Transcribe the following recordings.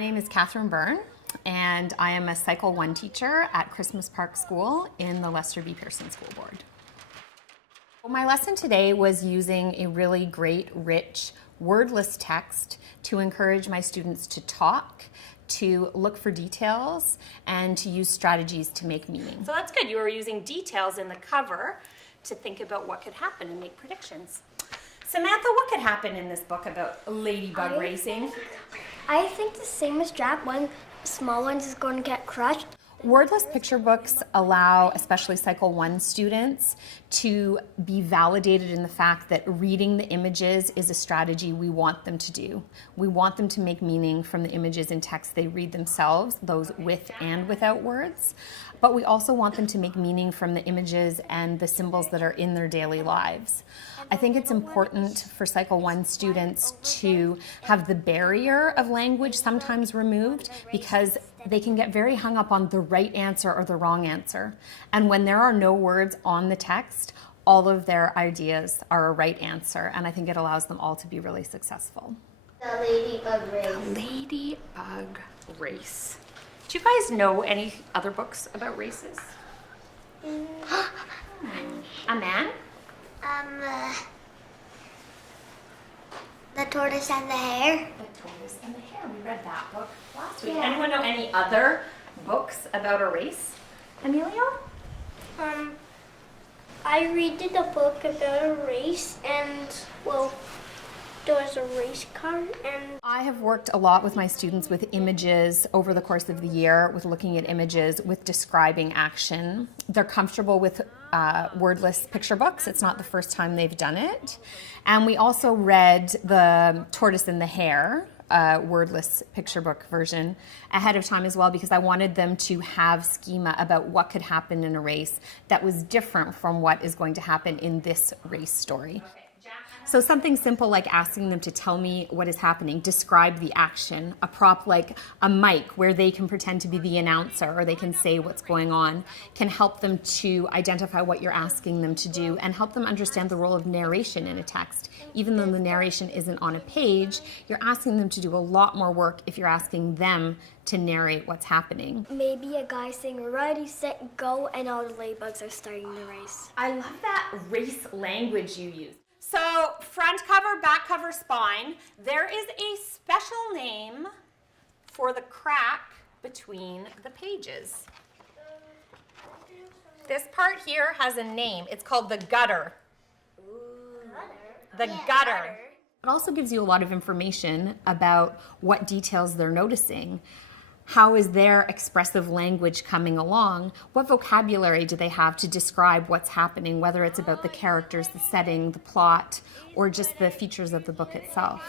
My name is Catherine Byrne, and I am a Cycle 1 teacher at Christmas Park School in the Lester B. Pearson School Board. My lesson today was using a really great, rich, wordless text to encourage my students to talk, to look for details, and to use strategies to make meaning. So that's good. You were using details in the cover to think about what could happen and make predictions. Samantha, what could happen in this book about ladybug racing? I think the same as Jack, one small one is going to get crushed. Wordless picture books allow especially Cycle 1 students to be validated in the fact that reading the images is a strategy we want them to do. We want them to make meaning from the images and text they read themselves, those with and without words. But we also want them to make meaning from the images and the symbols that are in their daily lives. I think it's important for Cycle 1 students to have the barrier of language sometimes removed, because they can get very hung up on the right answer or the wrong answer. And when there are no words on the text, all of their ideas are a right answer, and I think it allows them all to be really successful. The ladybug race. Ladybug race. Do you guys know any other books about races? A man? The tortoise and the hare. The Tortoise and the Hare. We read that book last week. Anyone know any other books about a race? Emilio? I read a book about a race, and there was a race car, and I have worked a lot with my students with images over the course of the year, with looking at images, with describing action. They're comfortable with wordless picture books. It's not the first time they've done it. And we also read the Tortoise and the Hare, wordless picture book version, ahead of time as well, because I wanted them to have schema about what could happen in a race that was different from what is going to happen in this race story. So something simple like asking them to tell me what is happening, describe the action, a prop like a mic where they can pretend to be the announcer or they can say what's going on, can help them to identify what you're asking them to do and help them understand the role of narration in a text. Even though the narration isn't on a page, you're asking them to do a lot more work if you're asking them to narrate what's happening. maybe a guy saying ready, set, go, and all the ladybugs are starting the race. I love that race language you use. So front cover, back cover, spine. There is a special name for the crack between the pages. This part here has a name. It's called the gutter. The gutter. It also gives you a lot of information about what details they're noticing. How is their expressive language coming along? What vocabulary do they have to describe what's happening, whether it's about the characters, the setting, the plot, or just the features of the book itself?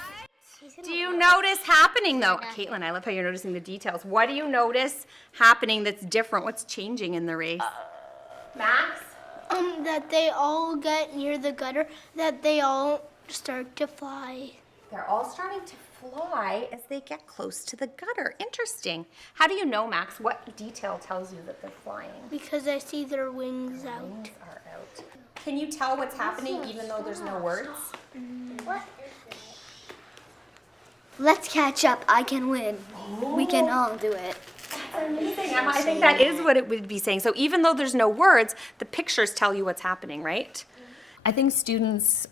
Do you notice happening though? Caitlin, I love how you're noticing the details. What do you notice happening that's different? What's changing in the race? Max? That they all get near the gutter, that they all start to fly. They're all starting to fly as they get close to the gutter. Interesting. How do you know, Max? What detail tells you that they're flying? Because I see their wings out. Wings are out. Can you tell what's happening even though there's no words? What? Let's catch up. I can win. We can all do it. Amazing. Emma, I think that is what it would be saying. So even though there's no words, the pictures tell you what's happening, right? I think students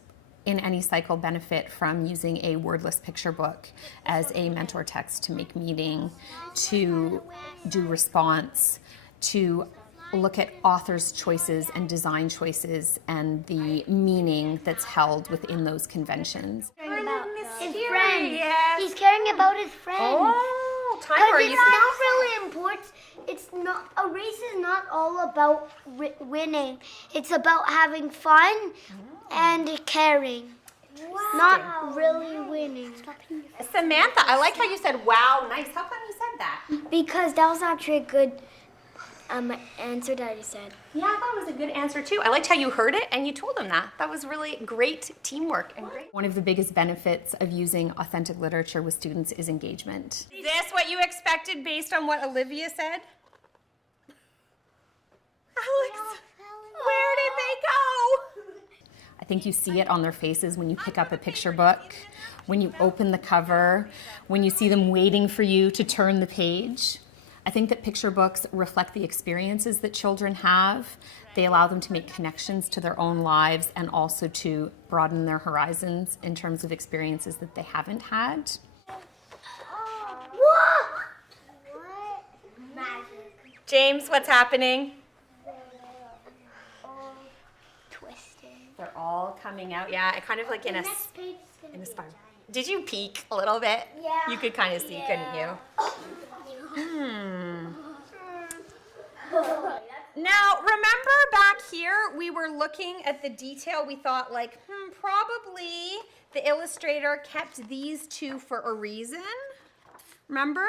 in any cycle benefit from using a wordless picture book as a mentor text to make meaning, to do response, to look at authors' choices and design choices and the meaning that's held within those conventions. His friends. He's caring about his friends. Oh, Timer, It's not really important. It's not, a race is not all about winning. It's about having fun and caring. Not really winning. Samantha, I like how you said, wow, nice. How come you said that? Because that was actually a good answer that he said. Yeah, I thought it was a good answer too. I liked how you heard it and you told him that. That was really great teamwork and great. One of the biggest benefits of using authentic literature with students is engagement. Is this what you expected based on what Olivia said? Alex, where did they go? think you see it on their faces when you pick up a picture book, when you open the cover, when you see them waiting for you to turn the page. I think that picture books reflect the experiences that children have. They allow them to make connections to their own lives and also to broaden their horizons in terms of experiences that they haven't had. James, what's happening? They're all coming out. Yeah, I kind of like in a spiral. Did you peek a little bit? Yeah. You could kind of see, couldn't you? Now, remember back here, we were looking at the detail. We thought like, probably the illustrator kept these two for a reason. Remember?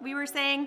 We were saying,